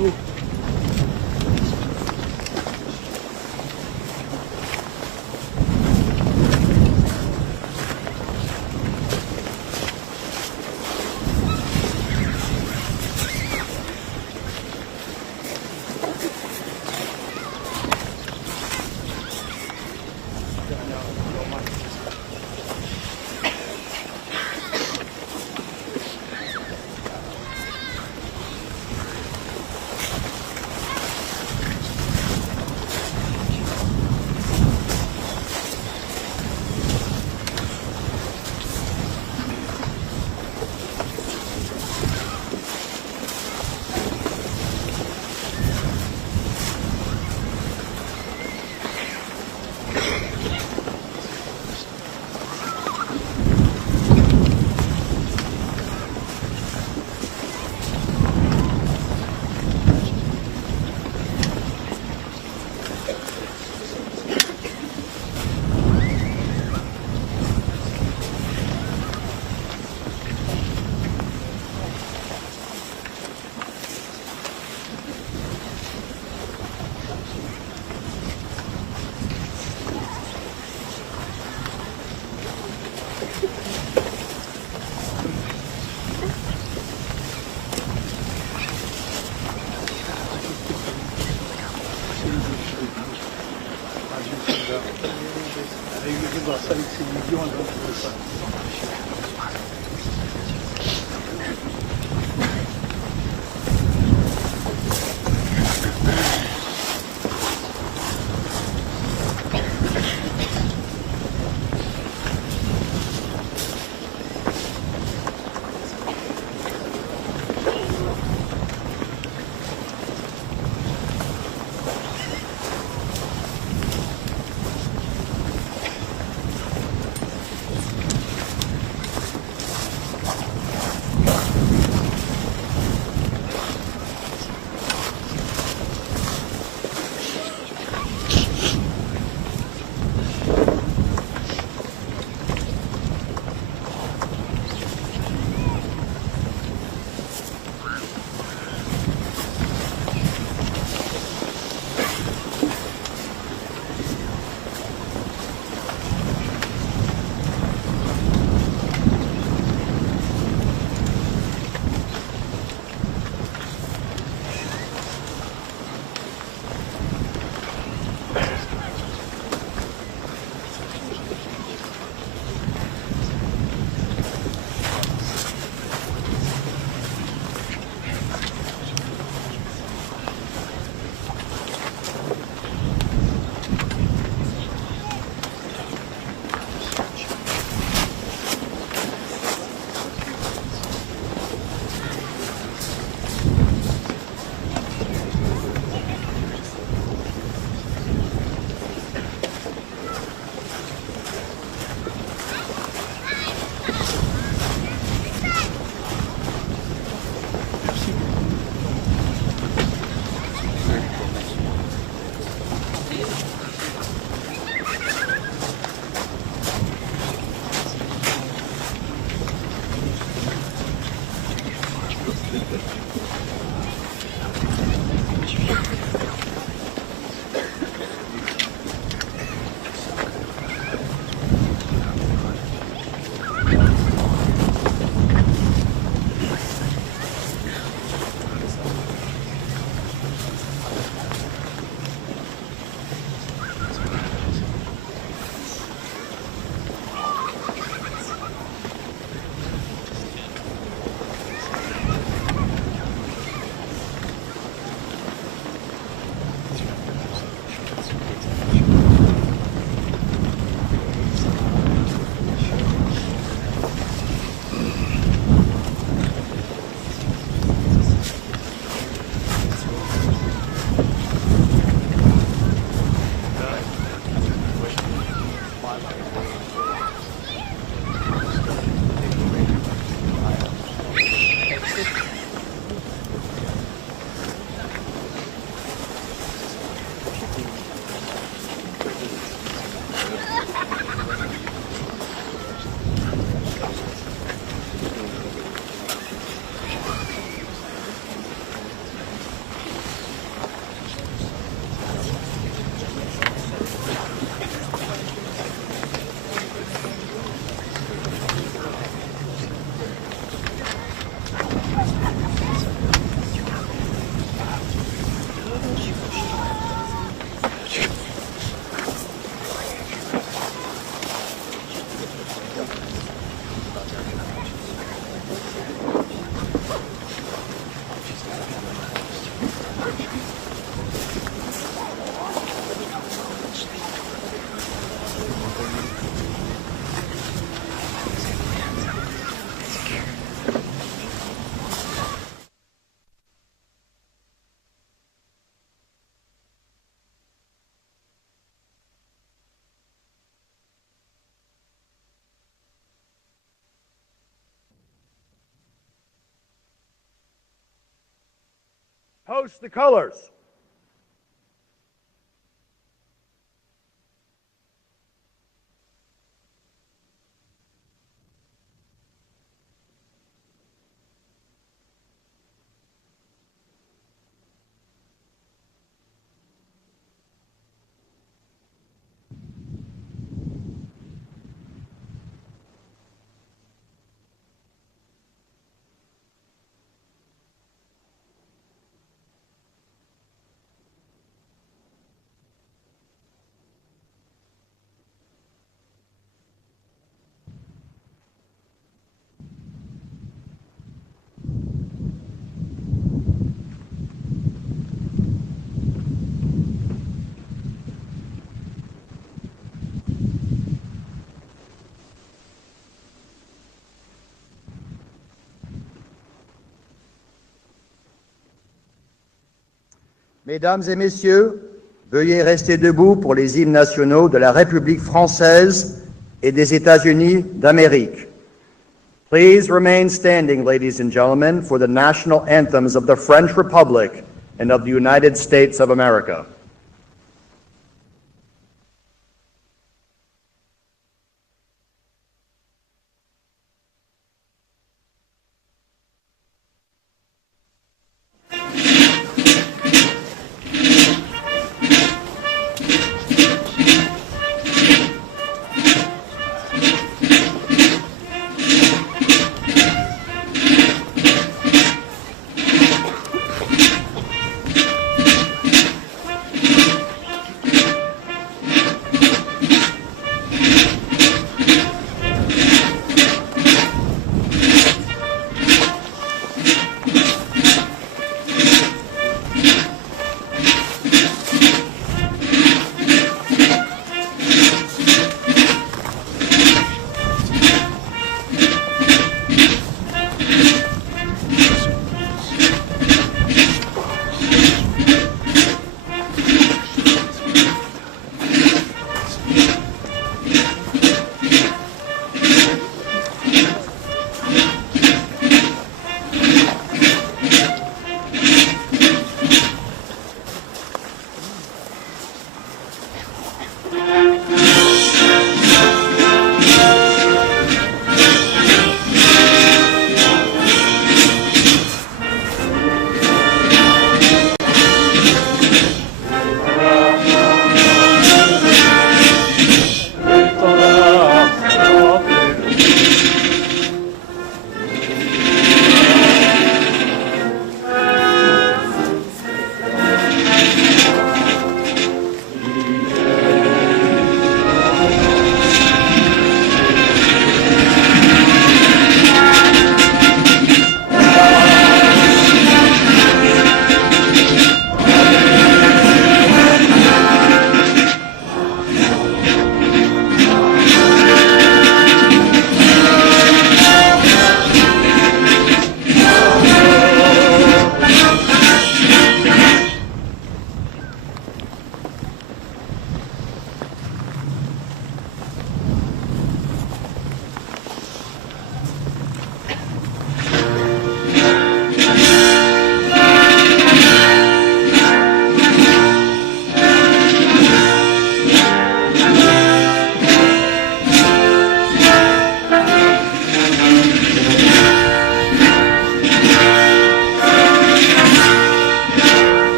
chaud. Hoist the colors. Mesdames et Messieurs, veuillez rester debout pour les hymnes nationaux de la République française et des États-Unis d'Amérique. Please remain standing, ladies and gentlemen, for the national anthems of the French Republic and of the United States of America.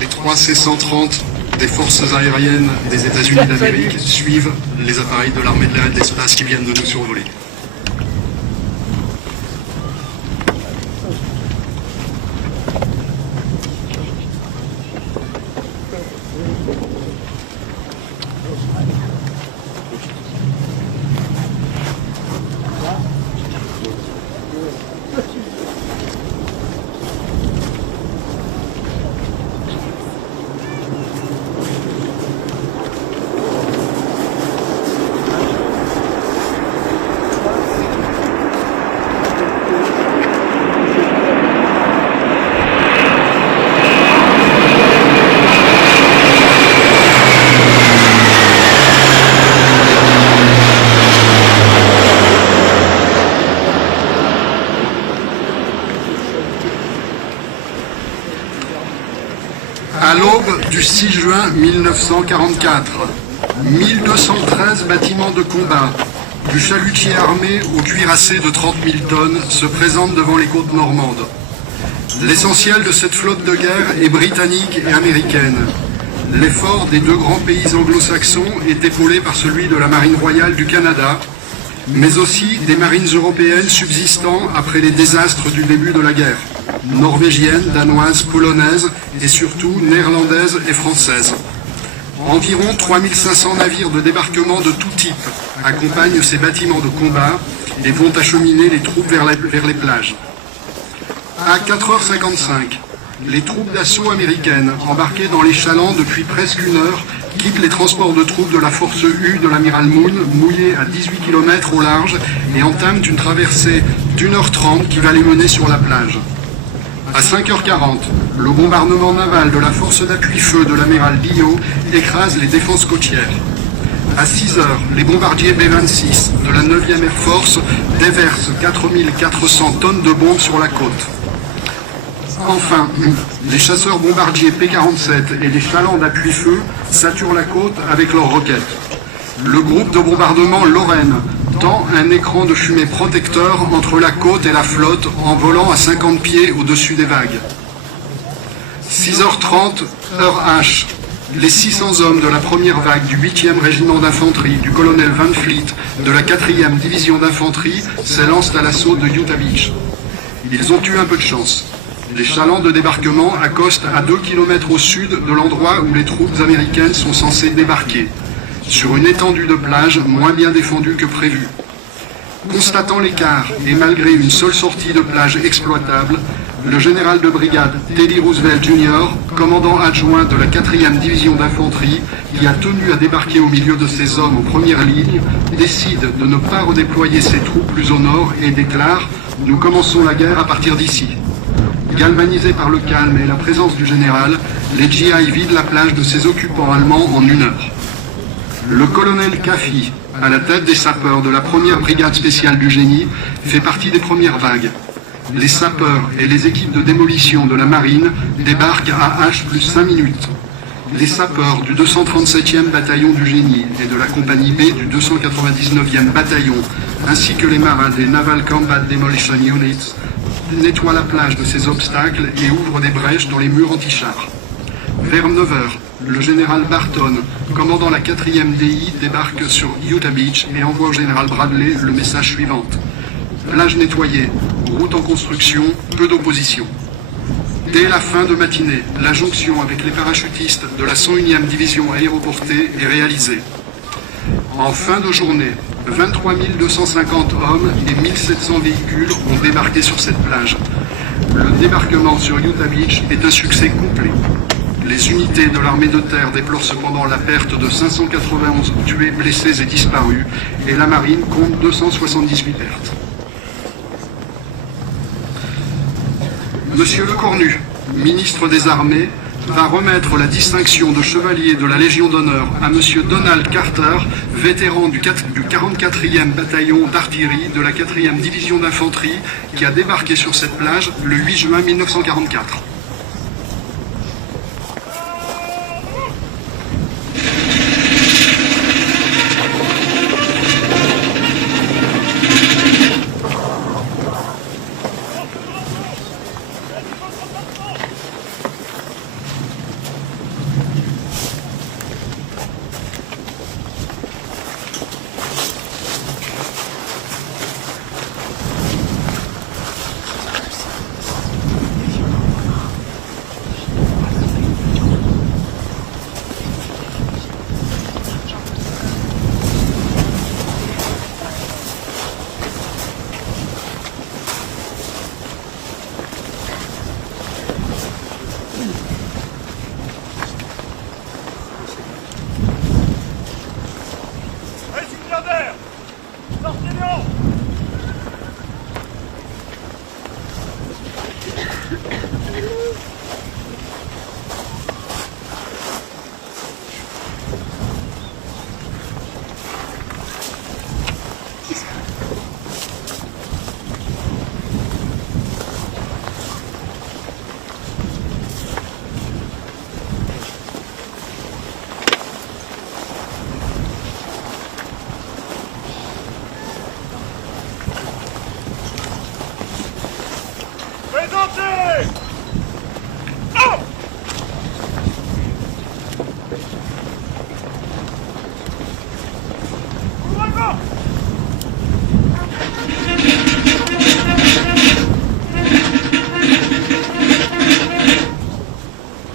Les 3 C-130 des forces aériennes des États-Unis d'Amérique suivent les appareils de l'armée de l'air et de l'espace qui viennent de nous survoler. À l'aube du 6 juin 1944, 1213 bâtiments de combat, du chalutier armé au cuirassé de 30 000 tonnes, se présentent devant les côtes normandes. L'essentiel de cette flotte de guerre est britannique et américaine. L'effort des deux grands pays anglo-saxons est épaulé par celui de la Marine royale du Canada, mais aussi des marines européennes subsistant après les désastres du début de la guerre, norvégiennes, danoises, polonaises et surtout néerlandaises et françaises. Environ 3500 navires de débarquement de tout type accompagnent ces bâtiments de combat et vont acheminer les troupes vers les plages. À 4h55, les troupes d'assaut américaines, embarquées dans les chalands depuis presque une heure, quittent les transports de troupes de la force U de l'amiral Moon, mouillés à 18 km au large, et entament une traversée d'1h30 qui va les mener sur la plage. À 5h40, le bombardement naval de la force d'appui-feu de l'amiral Biot écrase les défenses côtières. À 6h, les bombardiers B-26 de la 9e Air Force déversent 4400 tonnes de bombes sur la côte. Enfin, les chasseurs bombardiers P-47 et les chalands d'appui-feu saturent la côte avec leurs roquettes. Le groupe de bombardement Lorraine tend un écran de fumée protecteur entre la côte et la flotte en volant à 50 pieds au-dessus des vagues. 6h30, heure H. Les 600 hommes de la première vague du 8e régiment d'infanterie du colonel Van Fleet de la 4e division d'infanterie s'élancent à l'assaut de Utah Beach. Ils ont eu un peu de chance. Les chalands de débarquement accostent à 2 km au sud de l'endroit où les troupes américaines sont censées débarquer, sur une étendue de plage moins bien défendue que prévu. Constatant l'écart et malgré une seule sortie de plage exploitable, le général de brigade Teddy Roosevelt Jr., commandant adjoint de la 4e division d'infanterie, qui a tenu à débarquer au milieu de ses hommes aux premières lignes, décide de ne pas redéployer ses troupes plus au nord et déclare « Nous commençons la guerre à partir d'ici ». Galvanisés par le calme et la présence du général, les GI vident la plage de ses occupants allemands en 1 heure. Le colonel Caffi, à la tête des sapeurs de la première brigade spéciale du génie, fait partie des premières vagues. Les sapeurs et les équipes de démolition de la marine débarquent à H plus 5 minutes. Les sapeurs du 237e bataillon du génie et de la compagnie B du 299e bataillon, ainsi que les marins des Naval Combat Demolition Units, nettoient la plage de ces obstacles et ouvrent des brèches dans les murs anti-chars. Vers 9 heures, le général Barton, commandant la 4e DI, débarque sur Utah Beach et envoie au général Bradley le message suivant. Plage nettoyée, route en construction, peu d'opposition. Dès la fin de matinée, la jonction avec les parachutistes de la 101e division aéroportée est réalisée. En fin de journée, 23 250 hommes et 1700 véhicules ont débarqué sur cette plage. Le débarquement sur Utah Beach est un succès complet. Les unités de l'armée de terre déplorent cependant la perte de 591 tués, blessés et disparus, et la marine compte 278 pertes. Monsieur Lecornu, ministre des Armées, va remettre la distinction de chevalier de la Légion d'honneur à Monsieur Donald Carter, vétéran du 44e bataillon d'artillerie de la 4e division d'infanterie, qui a débarqué sur cette plage le 8 juin 1944.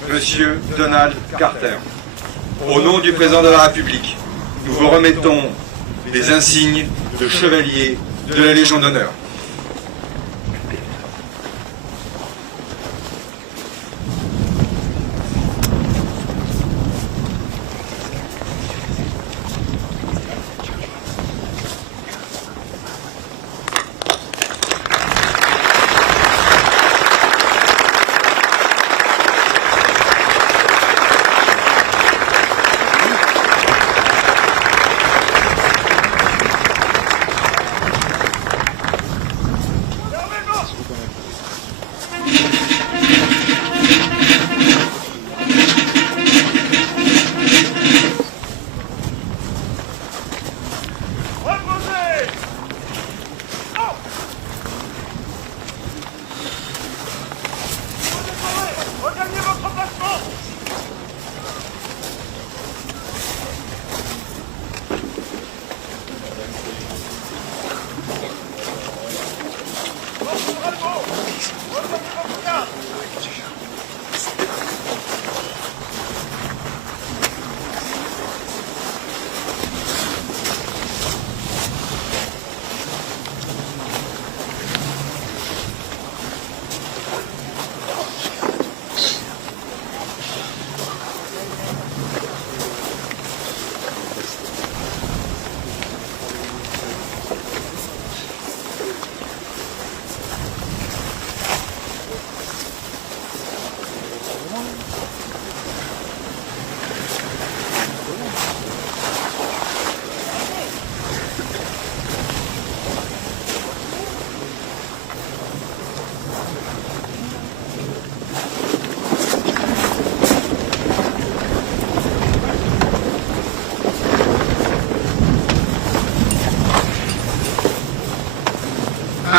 Monsieur Donald Carter, au nom du président de la République, nous vous remettons les insignes de chevalier de la Légion d'honneur.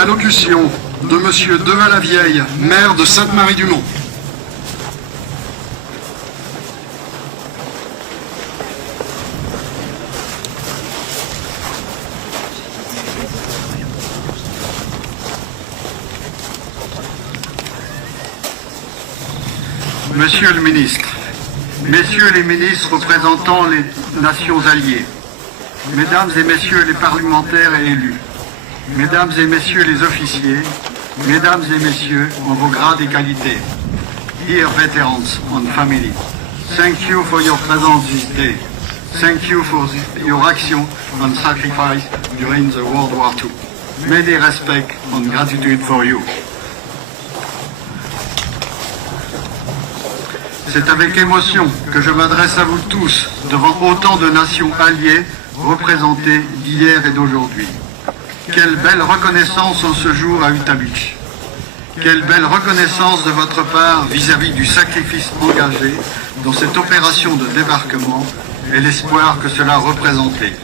Allocution de Monsieur Deval-la-Vieille, maire de Sainte-Marie-du-Mont. Monsieur le ministre, messieurs les ministres représentant les nations alliées, mesdames et messieurs les parlementaires et élus, mesdames et messieurs les officiers, mesdames et messieurs en vos grades et qualités, dear veterans and family, thank you for your presence this day. Thank you for your action and sacrifice during the World War II. Many respect and gratitude for you. C'est avec émotion que je m'adresse à vous tous devant autant de nations alliées représentées d'hier et d'aujourd'hui. Quelle belle reconnaissance en ce jour à Utah Beach. Quelle belle reconnaissance de votre part vis-à-vis du sacrifice engagé dans cette opération de débarquement et l'espoir que cela représentait.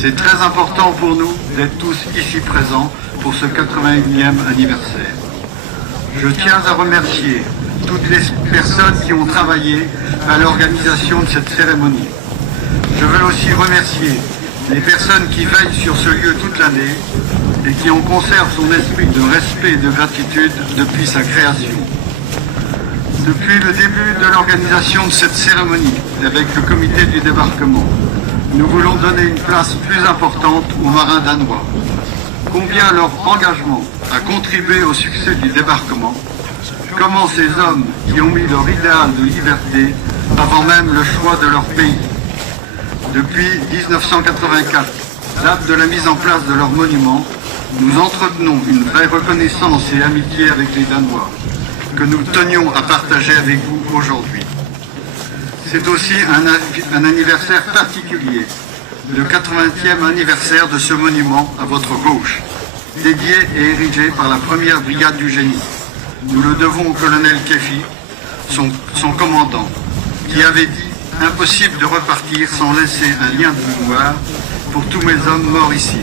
C'est très important pour nous d'être tous ici présents pour ce 81e anniversaire. Je tiens à remercier toutes les personnes qui ont travaillé à l'organisation de cette cérémonie. Je veux aussi remercier les personnes qui veillent sur ce lieu toute l'année et qui en conservent son esprit de respect et de gratitude depuis sa création. Depuis le début de l'organisation de cette cérémonie, avec le comité du débarquement, nous voulons donner une place plus importante aux marins danois. Combien leur engagement a contribué au succès du débarquement, comment ces hommes qui ont mis leur idéal de liberté avant même le choix de leur pays. Depuis 1984, date de la mise en place de leur monument, nous entretenons une vraie reconnaissance et amitié avec les Danois, que nous tenions à partager avec vous aujourd'hui. C'est aussi un anniversaire particulier, le 80e anniversaire de ce monument à votre gauche, dédié et érigé par la première brigade du génie. Nous le devons au colonel Kefi, son commandant, qui avait dit « Impossible de repartir sans laisser un lien de mémoire pour tous mes hommes morts ici ».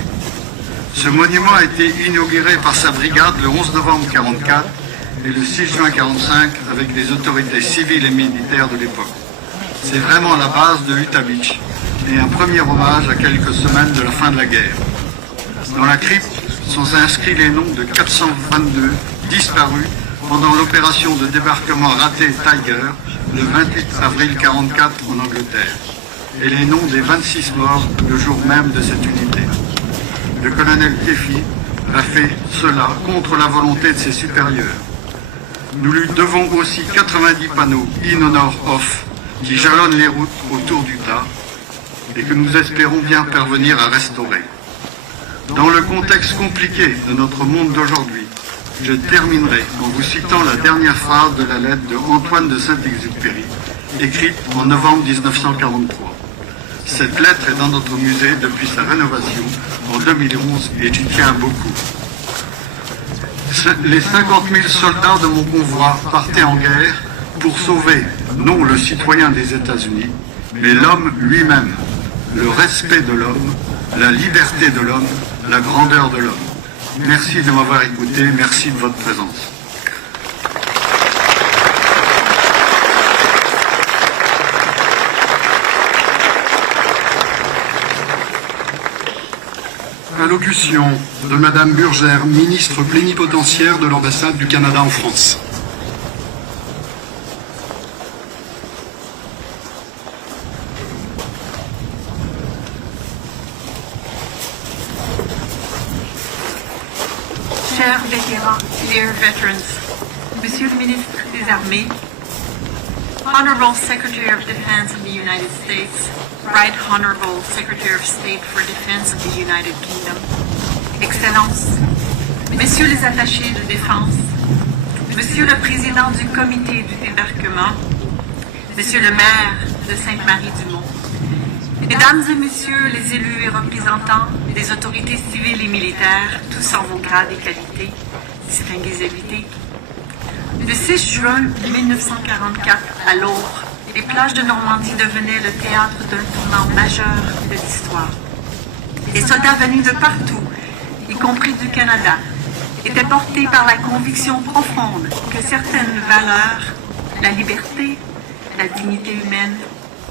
Ce monument a été inauguré par sa brigade le 11 novembre 1944 et le 6 juin 1945 avec les autorités civiles et militaires de l'époque. C'est vraiment la base de Utah Beach et un premier hommage à quelques semaines de la fin de la guerre. Dans la crypte sont inscrits les noms de 422 disparus pendant l'opération de débarquement ratée Tiger le 28 avril 1944 en Angleterre et les noms des 26 morts le jour même de cette unité. Le colonel Kefi a fait cela contre la volonté de ses supérieurs. Nous lui devons aussi 90 panneaux in honor of qui jalonnent les routes autour d'Utah et que nous espérons bien parvenir à restaurer. Dans le contexte compliqué de notre monde d'aujourd'hui, je terminerai en vous citant la dernière phrase de la lettre de Antoine de Saint-Exupéry, écrite en novembre 1943. Cette lettre est dans notre musée depuis sa rénovation en 2011 et j'y tiens beaucoup. Les 50 000 soldats de mon convoi partaient en guerre pour sauver, non le citoyen des États-Unis, mais l'homme lui-même, le respect de l'homme, la liberté de l'homme, la grandeur de l'homme. Merci de m'avoir écouté, merci de votre présence. Allocution de Madame Burgère, ministre plénipotentiaire de l'ambassade du Canada en France. Chers vétérans, dear veterans, Monsieur le ministre des Armées, Honorable Secretary of Defense of the United States, Right Honorable Secretary of State for Defense of the United Kingdom, Excellences, Messieurs les attachés de défense, Monsieur le Président du Comité du débarquement, Monsieur le maire de Sainte-Marie-du-Mont, Mesdames et Messieurs les élus et représentants des autorités civiles et militaires, tous en vos grades et qualités, distingués invités, le 6 juin 1944, à l'aube, les plages de Normandie devenaient le théâtre d'un tournant majeur de l'histoire. Les soldats venus de partout, y compris du Canada, était porté par la conviction profonde que certaines valeurs, la liberté, la dignité humaine,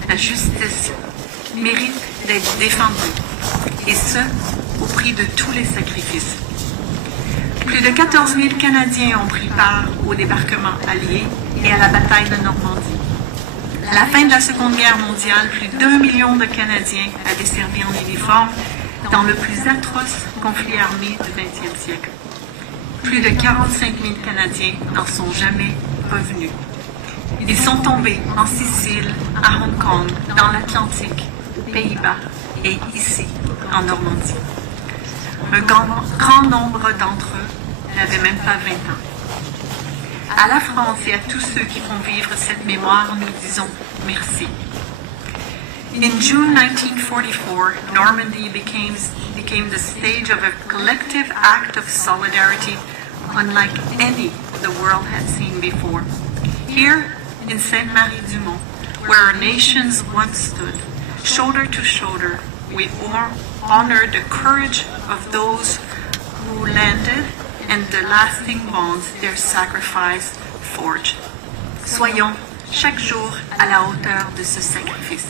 la justice, méritent d'être défendues, et ce, au prix de tous les sacrifices. Plus de 14 000 Canadiens ont pris part au débarquement allié et à la bataille de Normandie. À la fin de la Seconde Guerre mondiale, plus d'1 million de Canadiens avaient servi en uniforme dans le plus atroce conflit armé du XXe siècle. Plus de 45 000 Canadiens n'en sont jamais revenus. Ils sont tombés en Sicile, à Hong Kong, dans l'Atlantique, aux Pays-Bas et ici, en Normandie. Un grand nombre d'entre eux n'avaient même pas 20 ans. À la France et à tous ceux qui font vivre cette mémoire, nous disons merci. In June 1944, Normandy became the stage of a collective act of solidarity unlike any the world had seen before. Here, in Sainte-Marie-du-Mont, where our nations once stood, shoulder to shoulder, we honor the courage of those who landed and the lasting bonds their sacrifice forged. Soyons chaque jour à la hauteur de ce sacrifice.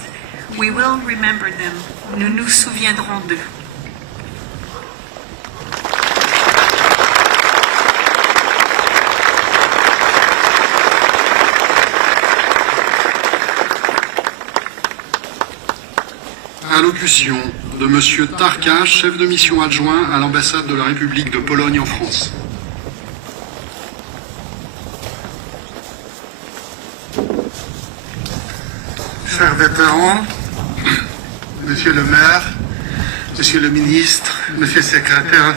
We will remember them. Nous nous souviendrons d'eux. Allocution de M. Tarka, chef de mission adjoint à l'ambassade de la République de Pologne en France. Chers vétérans, Monsieur le maire, Monsieur le ministre, Monsieur le secrétaire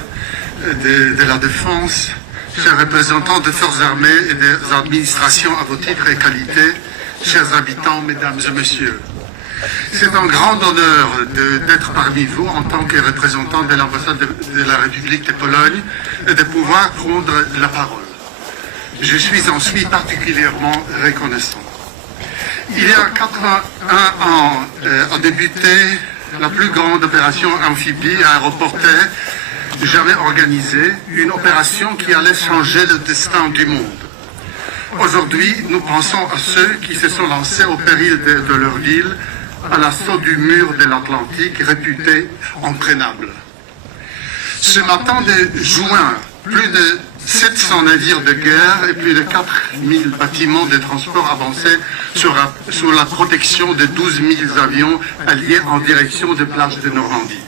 de la Défense, chers représentants des forces armées et des administrations à vos titres et qualités, chers habitants, mesdames et messieurs. C'est un grand honneur d'être parmi vous en tant que représentant de l'ambassade de la République de Pologne et de pouvoir prendre la parole. Je suis ensuite particulièrement reconnaissant. Il y a 81 ans a débuté la plus grande opération amphibie aéroportée jamais organisée, une opération qui allait changer le destin du monde. Aujourd'hui, nous pensons à ceux qui se sont lancés au péril de leur ville à l'assaut du mur de l'Atlantique réputé imprenable. Ce matin de juin, plus de 700 navires de guerre et plus de 4000 bâtiments de transport avançaient sous la protection de 12 000 avions alliés en direction des plages de Normandie.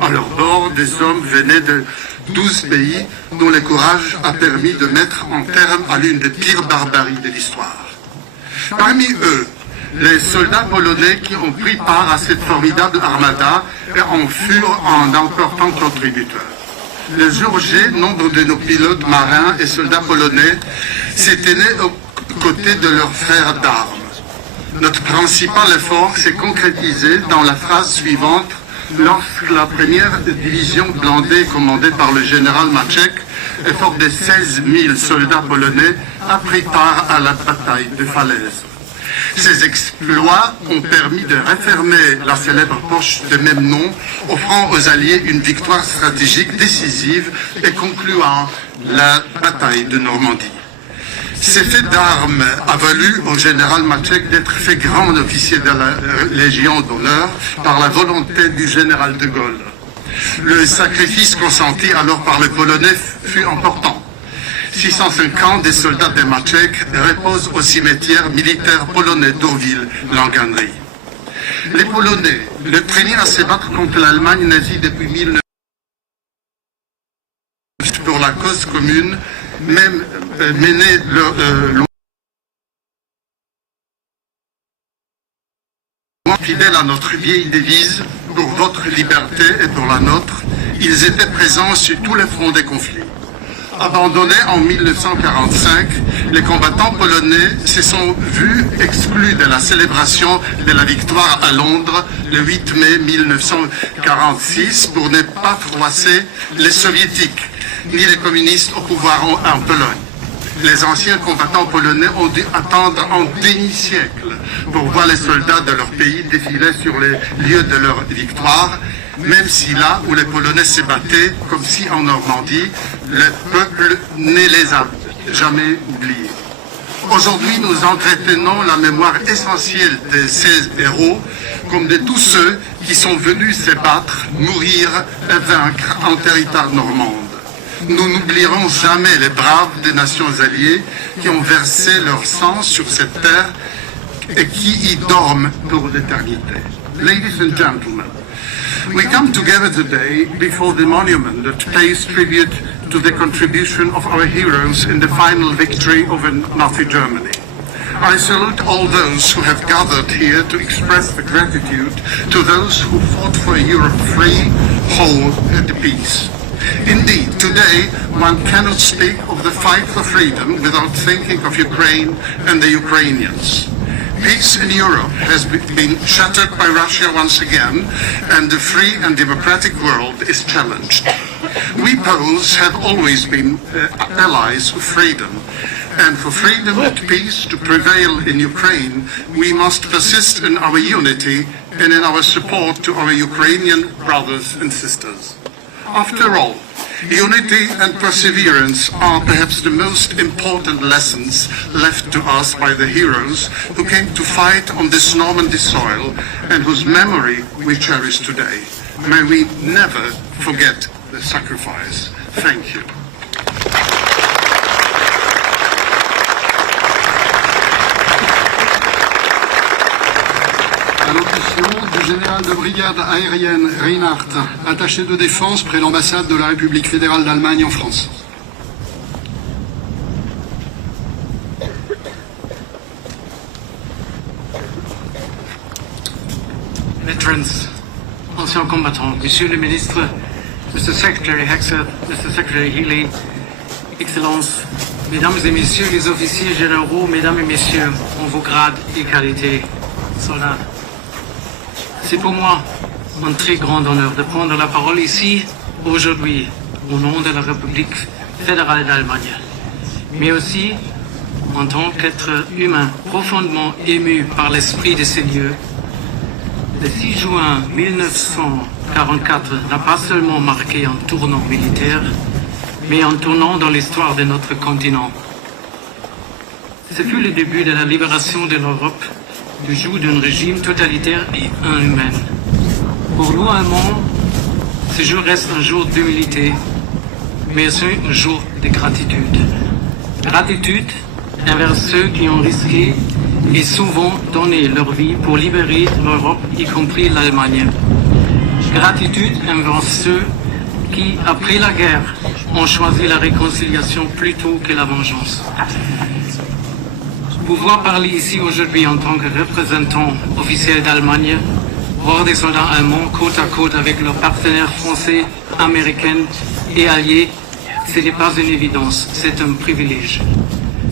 À leur bord, des hommes venaient de 12 pays dont le courage a permis de mettre un terme à l'une des pires barbaries de l'histoire. Parmi eux, les soldats polonais qui ont pris part à cette formidable armada et en furent un important contributeur. Le jour J, nombre de nos pilotes marins et soldats polonais s'étaient nés aux côtés de leurs frères d'armes. Notre principal effort s'est concrétisé dans la phrase suivante lorsque la première division blindée commandée par le général Maczek, effort de 16 000 soldats polonais, a pris part à la bataille de Falaise. Ces exploits ont permis de refermer la célèbre poche de même nom, offrant aux Alliés une victoire stratégique décisive et concluant la bataille de Normandie. Ces faits d'armes a valu au général Maczek d'être fait grand officier de la Légion d'honneur par la volonté du général de Gaulle. Le sacrifice consenti alors par les Polonais fut important. 650 des soldats de Maczek reposent au cimetière militaire polonais d'Orville-Langannerie. Les Polonais, les premiers à se battre contre l'Allemagne nazie depuis 1900 pour la cause commune, même mené loin fidèles à notre vieille devise, pour votre liberté et pour la nôtre, ils étaient présents sur tous les fronts des conflits. Abandonnés en 1945, les combattants polonais se sont vus exclus de la célébration de la victoire à Londres le 8 mai 1946 pour ne pas froisser les soviétiques ni les communistes au pouvoir en Pologne. Les anciens combattants polonais ont dû attendre un demi-siècle pour voir les soldats de leur pays défiler sur les lieux de leur victoire même si là où les Polonais se battaient, comme si en Normandie, le peuple ne les a jamais oubliés. Aujourd'hui, nous entretenons la mémoire essentielle de ces héros, comme de tous ceux qui sont venus se battre, mourir et vaincre en territoire normande. Nous n'oublierons jamais les braves des nations alliées qui ont versé leur sang sur cette terre et qui y dorment pour l'éternité. Ladies and gentlemen, we come together today before the monument that pays tribute to the contribution of our heroes in the final victory over Nazi Germany. I salute all those who have gathered here to express the gratitude to those who fought for a Europe free, whole and peace. Indeed, today one cannot speak of the fight for freedom without thinking of Ukraine and the Ukrainians. Peace in Europe has been shattered by Russia once again, and the free and democratic world is challenged. We Poles have always been allies of freedom, and for freedom and peace to prevail in Ukraine, we must persist in our unity and in our support to our Ukrainian brothers and sisters. After all, unity and perseverance are perhaps the most important lessons left to us by the heroes who came to fight on this Normandy soil and whose memory we cherish today. May we never forget the sacrifice. Thank you. Allocution du général de brigade aérienne Reinhardt, attaché de défense près l'ambassade de la République fédérale d'Allemagne en France. Veterans, anciens combattants, Monsieur le ministre, Mr. Secretary Hexer, Mr. Secretary Healy, Excellences, Mesdames et Messieurs les officiers généraux, Mesdames et Messieurs, en vos grades et qualités, soldats. C'est pour moi un très grand honneur de prendre la parole ici, aujourd'hui, au nom de la République fédérale d'Allemagne, mais aussi en tant qu'être humain profondément ému par l'esprit de ces lieux. Le 6 juin 1944 n'a pas seulement marqué un tournant militaire, mais un tournant dans l'histoire de notre continent. Ce fut le début de la libération de l'Europe du joug d'un régime totalitaire et inhumain. Pour nous, Allemands, ce jour reste un jour d'humilité, mais aussi un jour de gratitude. Gratitude envers ceux qui ont risqué et souvent donné leur vie pour libérer l'Europe, y compris l'Allemagne. Gratitude envers ceux qui, après la guerre, ont choisi la réconciliation plutôt que la vengeance. Pouvoir parler ici aujourd'hui en tant que représentant officiel d'Allemagne, voir des soldats allemands côte à côte avec leurs partenaires français, américains et alliés, ce n'est pas une évidence, c'est un privilège.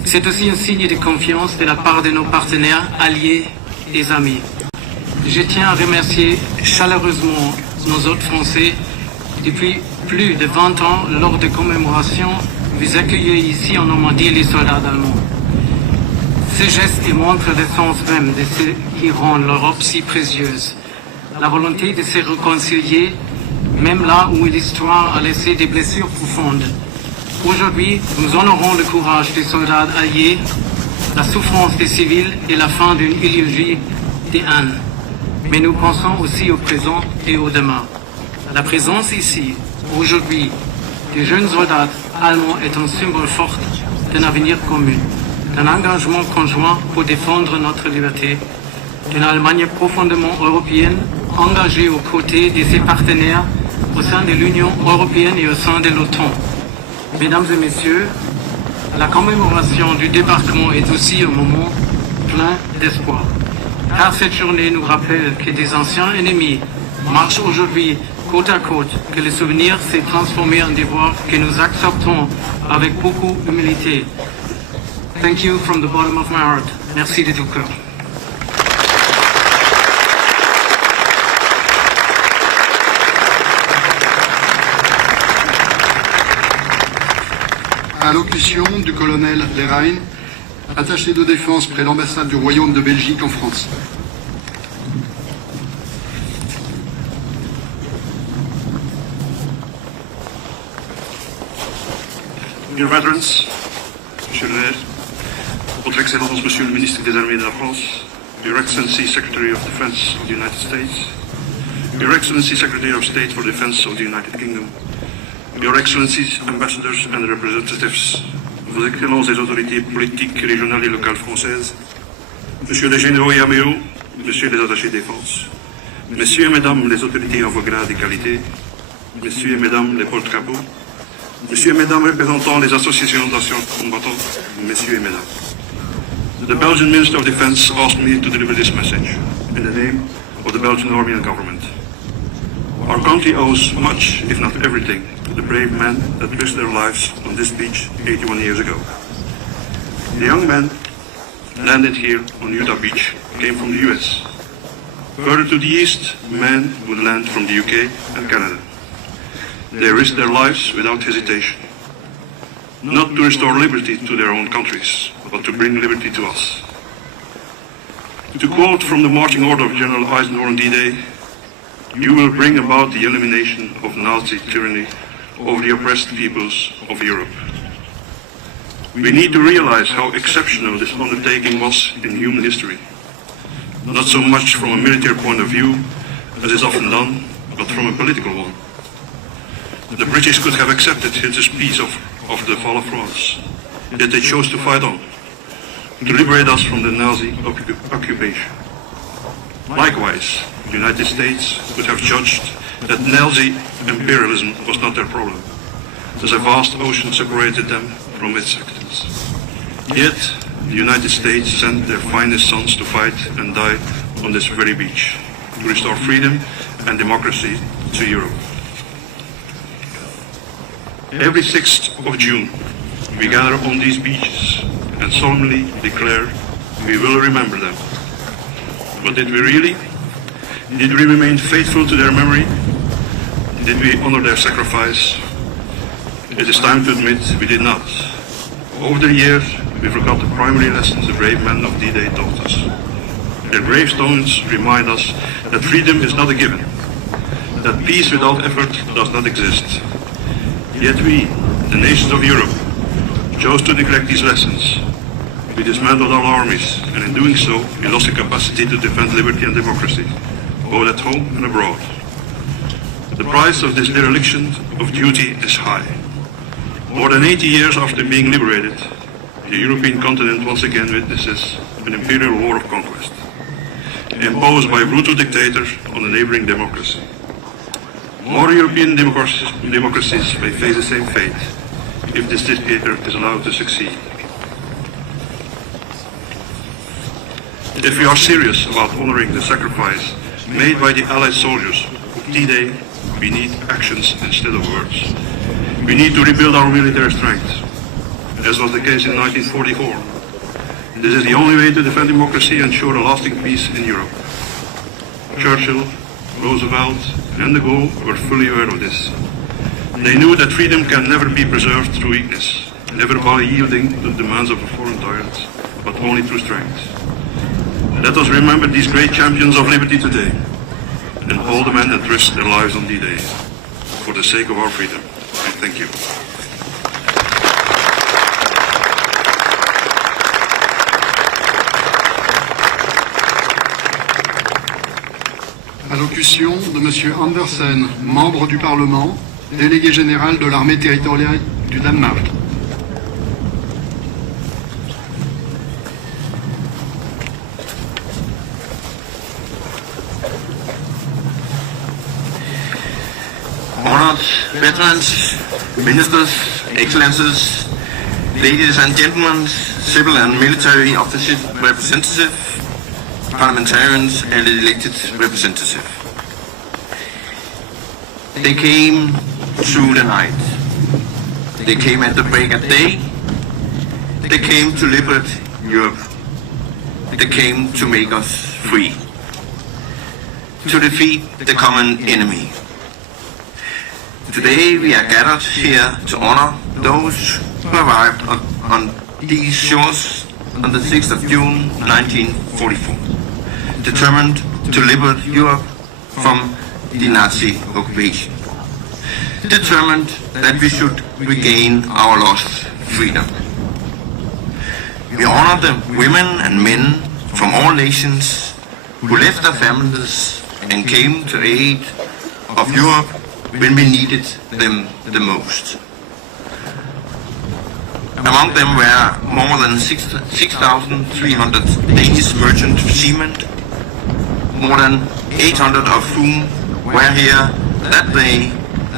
C'est aussi un signe de confiance de la part de nos partenaires, alliés et amis. Je tiens à remercier chaleureusement nos hôtes français. Depuis plus de 20 ans, lors de commémorations, vous accueillez ici en Normandie les soldats allemands. Ce geste montre le sens même de ce qui rend l'Europe si précieuse. La volonté de se réconcilier, même là où l'histoire a laissé des blessures profondes. Aujourd'hui, nous honorons le courage des soldats alliés, la souffrance des civils et la fin d'une idéologie des haines. Mais nous pensons aussi au présent et au demain. La présence ici, aujourd'hui, des jeunes soldats allemands est un symbole fort d'un avenir commun, d'un engagement conjoint pour défendre notre liberté, d'une Allemagne profondément européenne, engagée aux côtés de ses partenaires au sein de l'Union européenne et au sein de l'OTAN. Mesdames et messieurs, la commémoration du débarquement est aussi un moment plein d'espoir. Car cette journée nous rappelle que des anciens ennemis marchent aujourd'hui côte à côte, que le souvenir s'est transformé en devoir que nous acceptons avec beaucoup d'humilité. Thank you from the bottom of my heart. Merci de tout cœur. Allocution du colonel Lerain, attaché de défense près l'ambassade du Royaume de Belgique en France. Dear veterans, Monsieur le Maire, Votre Excellence, Monsieur le Ministre des Armées de la France, Your Excellency, Secretary of Defense of the United States, Your Excellency, Secretary of State for Defense of the United Kingdom, Your Excellencies, Ambassadors and Representatives, Vos Excellences les autorités politiques, régionales et locales françaises, Monsieur les généraux et amiraux, Messieurs les attachés de défense, Messieurs et Mesdames les autorités en vos grades et qualités, Messieurs et Mesdames les porte-drapeaux, Messieurs et Mesdames représentants des associations d'anciens combattants, Messieurs et Mesdames. The Belgian Minister of Defense asked me to deliver this message in the name of the Belgian Army and government. Our country owes much, if not everything, to the brave men that risked their lives on this beach 81 years ago. The young men landed here on Utah Beach came from the US. Further to the east, men would land from the UK and Canada. They risked their lives without hesitation, not to restore liberty to their own countries, but to bring liberty to us. To quote from the marching order of General Eisenhower on D-Day, you will bring about the elimination of Nazi tyranny over the oppressed peoples of Europe. We need to realize how exceptional this undertaking was in human history. Not so much from a military point of view, as is often done, but from a political one. The British could have accepted Hitler's peace of the fall of France, yet they chose to fight on, to liberate us from the Nazi occupation. Likewise, the United States could have judged that Nazi imperialism was not their problem, as a vast ocean separated them from its victims. Yet, the United States sent their finest sons to fight and die on this very beach, to restore freedom and democracy to Europe. Every 6th of June, we gather on these beaches and solemnly declare we will remember them. But did we really? Did we remain faithful to their memory? Did we honor their sacrifice? It is time to admit we did not. Over the years, we forgot the primary lessons the brave men of D-Day taught us. Their gravestones remind us that freedom is not a given, that peace without effort does not exist. Yet we, the nations of Europe, chose to neglect these lessons. We dismantled our armies, and in doing so, we lost the capacity to defend liberty and democracy, both at home and abroad. The price of this dereliction of duty is high. More than 80 years after being liberated, the European continent once again witnesses an imperial war of conquest, imposed by a brutal dictator on a neighboring democracy. More European democracies may face the same fate if this dictator is allowed to succeed. If we are serious about honoring the sacrifice made by the Allied soldiers of D-Day, we need actions instead of words. We need to rebuild our military strength, as was the case in 1944. This is the only way to defend democracy and ensure a lasting peace in Europe. Churchill, Roosevelt, and de Gaulle were fully aware of this. They knew that freedom can never be preserved through weakness, never by yielding to the demands of a foreign tyrant, but only through strength. Let us remember these great champions of liberty today, and all the men that risked their lives on D-Day, for the sake of our freedom. Thank you. Allocution de M. Andersen, membre du Parlement, délégué général de l'armée territoriale du Danemark. Honored veterans, ministers, excellencies, ladies and gentlemen, civil and military officers, representatives, parliamentarians and elected representatives. They came through the night. They came at the break of day. They came to liberate Europe. They came to make us free, to defeat the common enemy. Today we are gathered here to honor those who arrived on these shores on the 6th of June 1944, determined to liberate Europe from the Nazi occupation, determined that we should regain our lost freedom. We honor the women and men from all nations who left their families and came to aid of Europe when we needed them the most. Among them were more than 6,300 Danish merchant seamen, more than 800 of whom were here that day,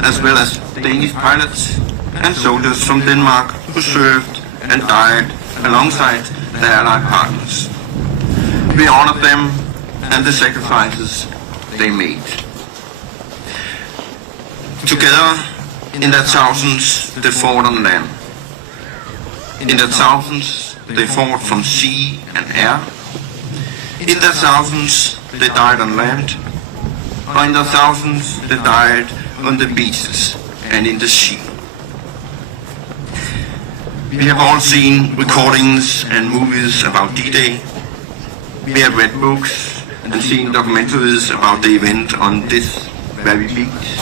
as well as Danish pilots and soldiers from Denmark who served and died alongside their allied partners. We honored them and the sacrifices they made. Together, in their thousands, they fought on land. In their thousands, they fought from sea and air. In their thousands, they died on land. Or in their thousands, they died on the beaches and in the sea. We have all seen recordings and movies about D-Day. We have read books and seen documentaries about the event on this very beach.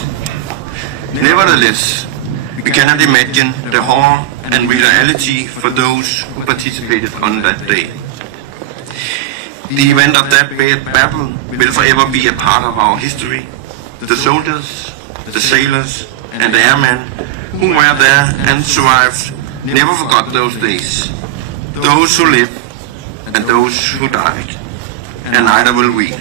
Nevertheless, we cannot imagine the horror and reality for those who participated on that day. The event of that battle will forever be a part of our history. The soldiers, the sailors, and the airmen who were there and survived never forgot those days. Those who lived and those who died, and neither will we.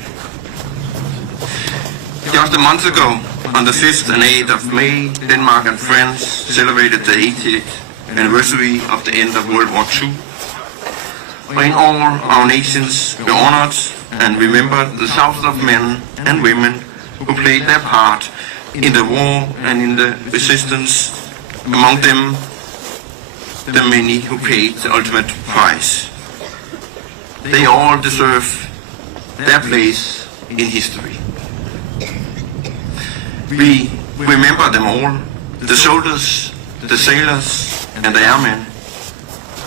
Just a month ago, on the 5th and 8th of May, Denmark and France celebrated the 80th anniversary of the end of World War II. When all our nations were honored and remembered the thousands of men and women who played their part in the war and in the resistance, among them the many who paid the ultimate price. They all deserve their place in history. We remember them all, the soldiers, the sailors, and the airmen.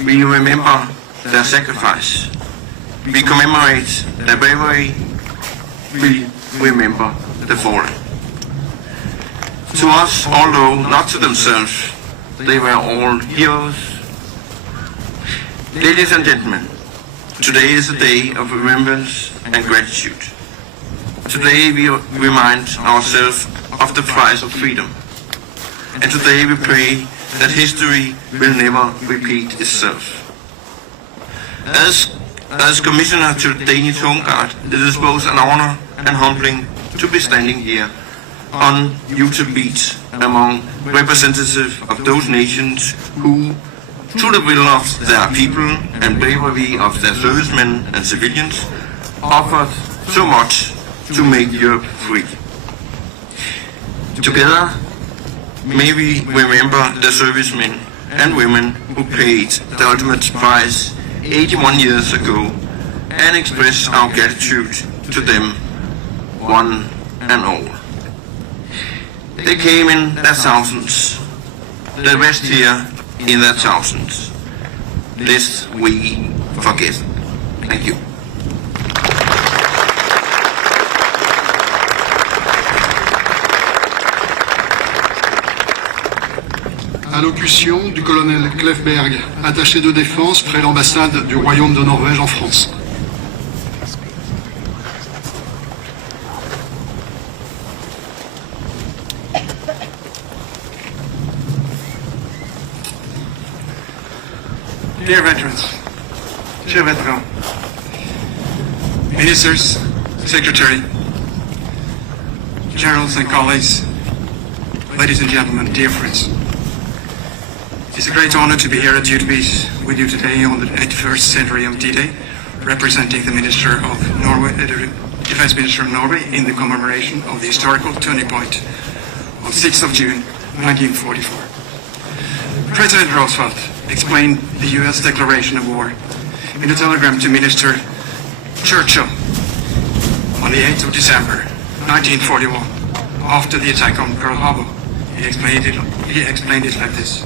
We remember their sacrifice. We commemorate their bravery. We remember the fallen. To us, although not to themselves, they were all heroes. Ladies and gentlemen, today is a day of remembrance and gratitude. Today we remind ourselves of the price of freedom. And today we pray that history will never repeat itself. As Commissioner to the Danish Home Guard, it is both an honor and humbling to be standing here on Utah Beach among representatives of those nations who, through the will of their people and bravery of their servicemen and civilians, offered so much to make Europe free. Together, may we remember the servicemen and women who paid the ultimate price 81 years ago and express our gratitude to them, one and all. They came in their thousands, the rest here in their thousands, lest we forget. Thank you. Allocution du colonel Klefberg, attaché de défense près l'ambassade du Royaume de Norvège en France. Dear veterans, chers vétérans, ministers, secretary, generals and colleagues, ladies and gentlemen, dear friends. It's a great honor to be here at Utah Beach with you today on the 81st centenary of D-Day, representing the Minister of Norway, the Defense Minister of Norway, in the commemoration of the historical turning point on 6th of June 1944. President Roosevelt explained the U.S. declaration of war in a telegram to Minister Churchill on the 8th of December 1941, after the attack on Pearl Harbor. He explained it like this.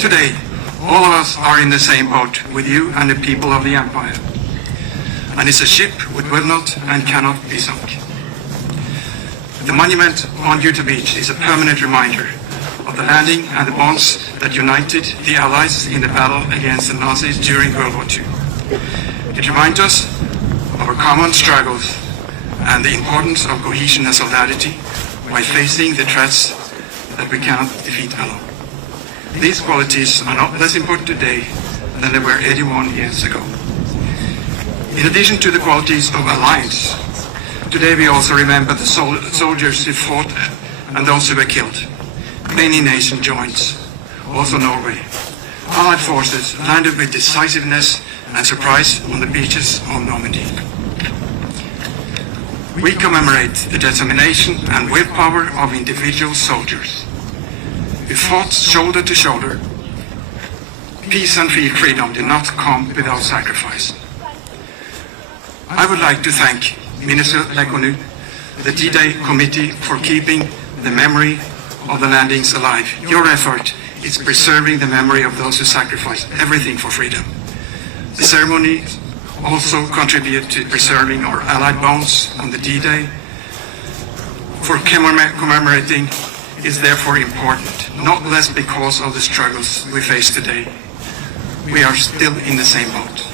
Today, all of us are in the same boat with you and the people of the Empire. And it's a ship which will not and cannot be sunk. The monument on Utah Beach is a permanent reminder of the landing and the bonds that united the Allies in the battle against the Nazis during World War II. It reminds us of our common struggles and the importance of cohesion and solidarity while facing the threats that we cannot defeat alone. These qualities are not less important today than they were 81 years ago. In addition to the qualities of alliance, today we also remember the soldiers who fought and those who were killed. Many nations joined, also Norway. Allied forces landed with decisiveness and surprise on the beaches of Normandy. We commemorate the determination and willpower of individual soldiers who fought shoulder to shoulder. Peace and freedom did not come without sacrifice. I would like to thank Minister Lekonu, the D-Day Committee, for keeping the memory of the landings alive. Your effort is preserving the memory of those who sacrificed everything for freedom. The ceremony also contribute to preserving our Allied bonds on the D-Day. For commemorating is therefore important, not less because of the struggles we face today. We are still in the same boat.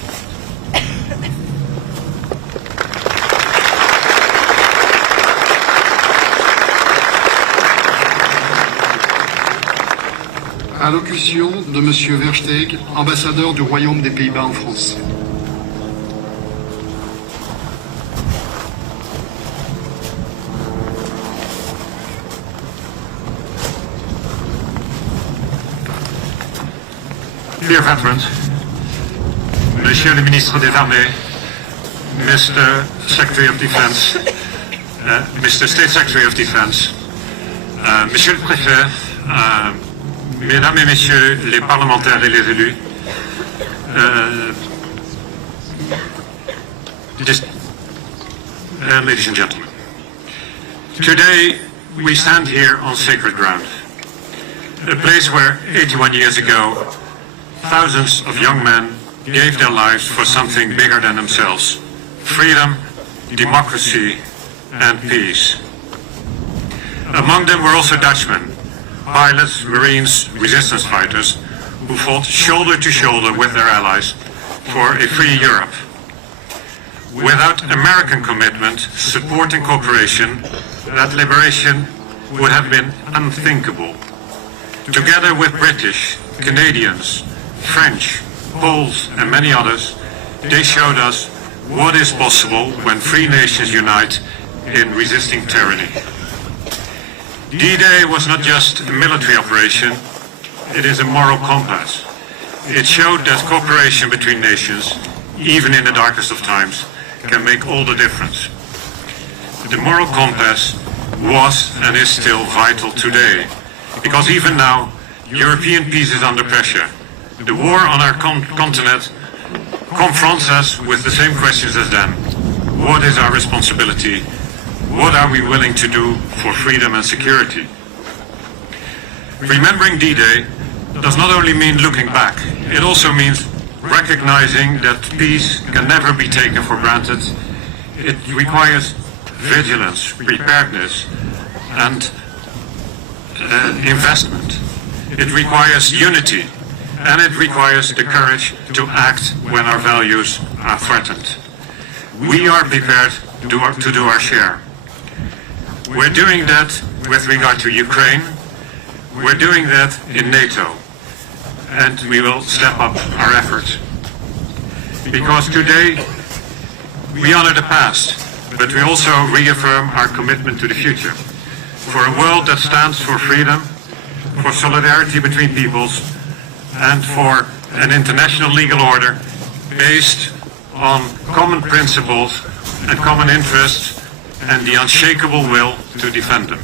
Allocution de Monsieur Versteeg, ambassadeur du Royaume des Pays-Bas en France. Dear veterans, Monsieur le Ministre des Armées, Mr. Secretary of Defense, Mr. State Secretary of Defense, Monsieur le Préfet, Mesdames et Messieurs les parlementaires et les élus, ladies and gentlemen, today we stand here on sacred ground, a place where 81 years ago thousands of young men gave their lives for something bigger than themselves: freedom, democracy, and peace. Among them were also Dutchmen, pilots, Marines, resistance fighters, who fought shoulder to shoulder with their allies for a free Europe. Without American commitment, support and cooperation, that liberation would have been unthinkable. Together with British, Canadians, French, Poles, and many others, they showed us what is possible when free nations unite in resisting tyranny. D-Day was not just a military operation, it is a moral compass. It showed that cooperation between nations, even in the darkest of times, can make all the difference. The moral compass was and is still vital today, because even now, European peace is under pressure. The war on our continent confronts us with the same questions as then. What is our responsibility? What are we willing to do for freedom and security? Remembering D-Day does not only mean looking back, it also means recognizing that peace can never be taken for granted. It requires vigilance, preparedness, and investment. It requires unity, and it requires the courage to act when our values are threatened. We are prepared to do our share. We're doing that with regard to Ukraine. We're doing that in NATO. And we will step up our efforts. Because today, we honor the past, but we also reaffirm our commitment to the future. For a world that stands for freedom, for solidarity between peoples, and for an international legal order based on common principles and common interests and the unshakable will to defend them.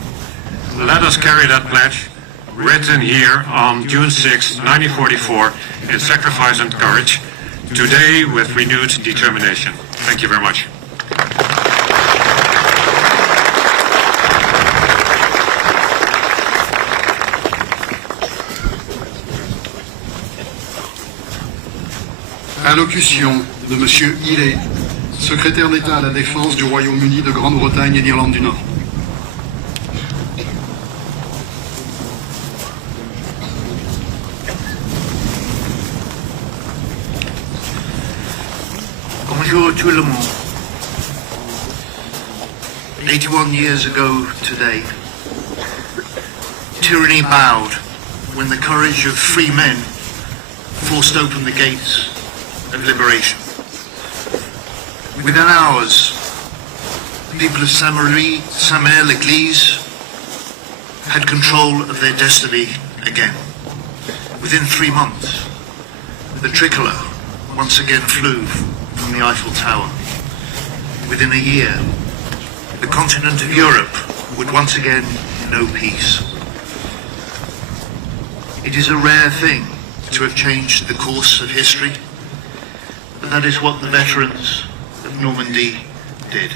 Let us carry that pledge, written here on June 6, 1944, in sacrifice and courage, today with renewed determination. Thank you very much. Allocution de Monsieur Hillet, secrétaire d'État à la Défense du Royaume-Uni de Grande-Bretagne et d'Irlande du Nord. Bonjour tout le monde. 81 years ago today, tyranny bowed when the courage of free men forced open the gates of liberation. Within hours, the people of Saint-Mère-l'Église had control of their destiny again. Within 3 months, the tricolour once again flew from the Eiffel Tower. Within a year, the continent of Europe would once again know peace. It is a rare thing to have changed the course of history, but that is what the veterans of Normandy did.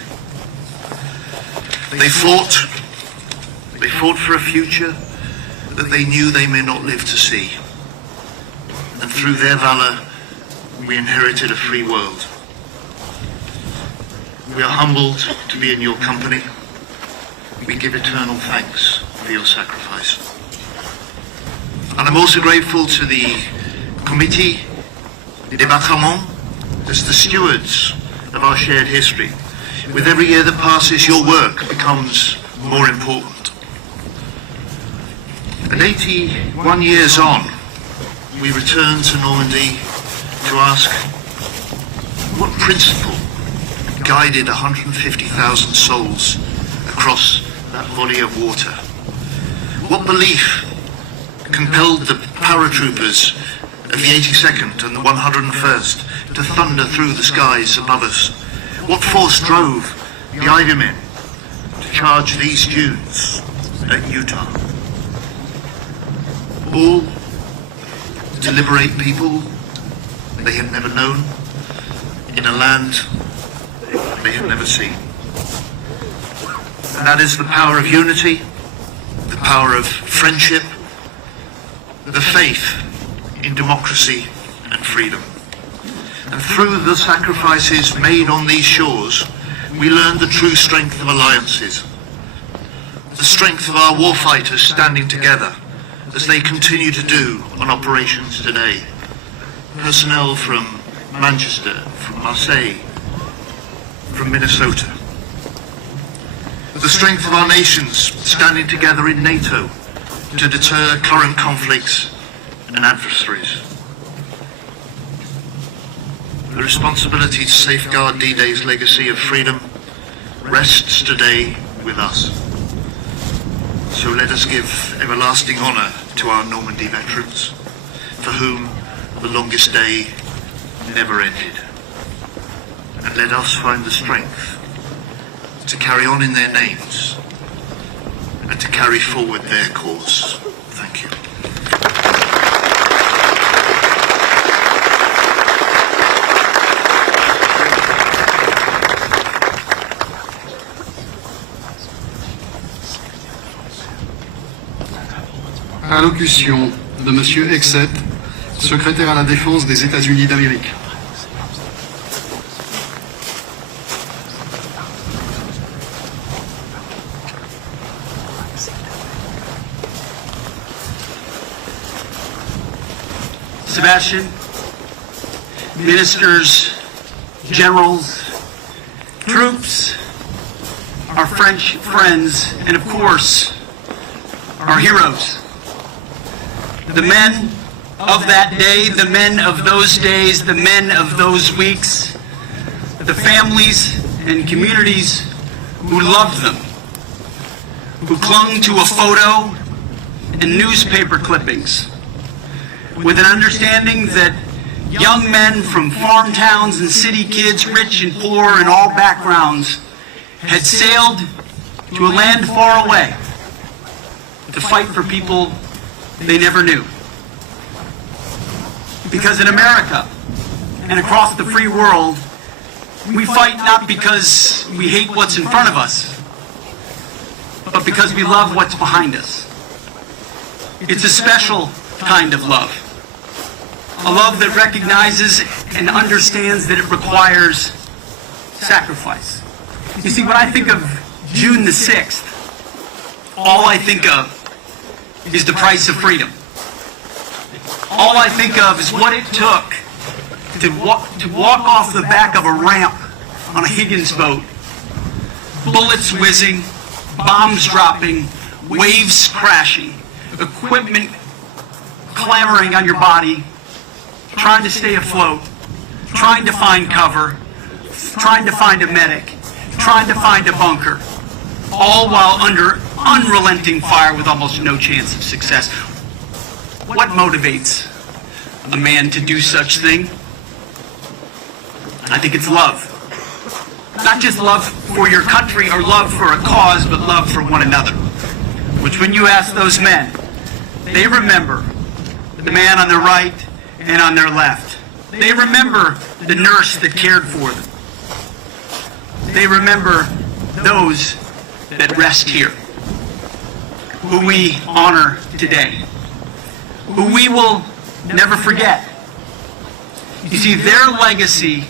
They fought for a future that they knew they may not live to see. And through their valour, we inherited a free world. We are humbled to be in your company. We give eternal thanks for your sacrifice. And I'm also grateful to the Comité des Bâtiments as the stewards of our shared history. With every year that passes, your work becomes more important. And 81 years on, we return to Normandy to ask what principle guided 150,000 souls across that body of water. What belief compelled the paratroopers of the 82nd and the 101st to thunder through the skies above us? What force drove the Ivy men to charge these dunes at Utah? All to liberate people they had never known in a land they had never seen. And that is the power of unity, the power of friendship, the faith in democracy and freedom. And through the sacrifices made on these shores, we learned the true strength of alliances, the strength of our warfighters standing together as they continue to do on operations today. Personnel from Manchester, from Marseille, from Minnesota. The strength of our nations standing together in NATO to deter current conflicts and adversaries. The responsibility to safeguard D-Day's legacy of freedom rests today with us. So let us give everlasting honour to our Normandy veterans, for whom the longest day never ended. And let us find the strength to carry on in their names and to carry forward their cause. Thank you. Allocution de Monsieur Exet, secrétaire à la Défense des États-Unis d'Amérique. Sebastian, ministers, generals, troops, our French friends, and of course, our heroes. The men of that day, the men of those days, the men of those weeks, the families and communities who loved them, who clung to a photo and newspaper clippings, with an understanding that young men from farm towns and city kids, rich and poor and all backgrounds, had sailed to a land far away to fight for people they never knew. Because in America and across the free world, we fight not because we hate what's in front of us, but because we love what's behind us. It's a special kind of love. A love that recognizes and understands that it requires sacrifice. You see, when I think of June the 6th, all I think of is the price of freedom. All I think of is what it took to walk off the back of a ramp on a Higgins boat, bullets whizzing, bombs dropping, waves crashing, equipment clamoring on your body, trying to stay afloat, trying to find cover, trying to find a medic, trying to find a bunker, all while under unrelenting fire with almost no chance of success. What motivates a man to do such thing? I think it's love. Not just love for your country or love for a cause, but love for one another. Which when you ask those men, they remember the man on their right and on their left. They remember the nurse that cared for them. They remember those that rest here, who we honor today, who we will never forget. You see, their legacy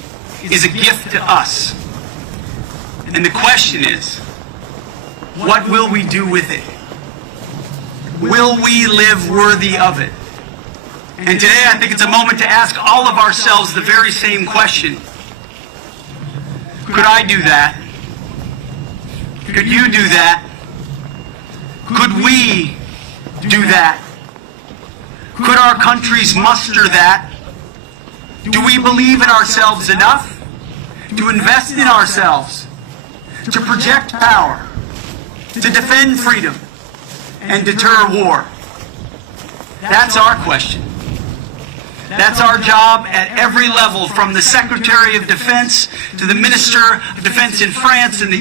is a gift to us. And the question is, what will we do with it? Will we live worthy of it? And today I think it's a moment to ask all of ourselves the very same question. Could I do that? Could you do that? Could we do that? Could our countries muster that? Do we believe in ourselves enough to invest in ourselves, to project power, to defend freedom, and deter war? That's our question. That's our job at every level, from the Secretary of Defense to the Minister of Defense in France and the